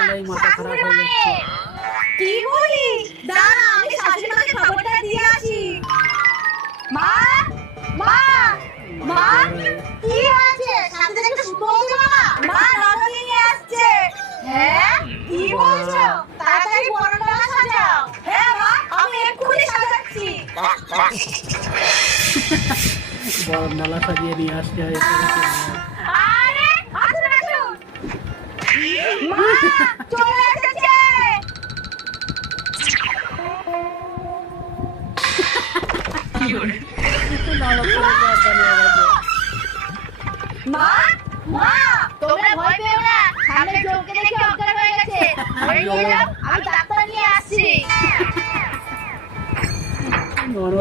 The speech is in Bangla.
শুনেই মাথা খারাপ হয়ে যাচ্ছে। কি বলিস? দাঁড়া আমি শাশুড়ি মাকে খবরটা দিয়ে আসি। মা মা মা কি হয়েছে? সাথে একটু শুতে হয়েছে বাবা। মা ননদি নিয়ে আসছে। হ্যাঁ কি বলছো? তাড়াতাড়ি বরণডালা সাজাও। হ্যাঁ মা আমি এক্ষুনি সাজাচ্ছি। বরণডালা সাজিয়ে নিয়ে আসতে হয়। আরে আসুন আসুন। মা চলে এসেছে। মা মা তোমরা ভয় পেও না, সামনে জোরকে দেখে অজ্ঞান হয়ে গেছে। ধরে নিয়ে যাও, আমি ডাক্তার নিয়ে আসছি। ননদ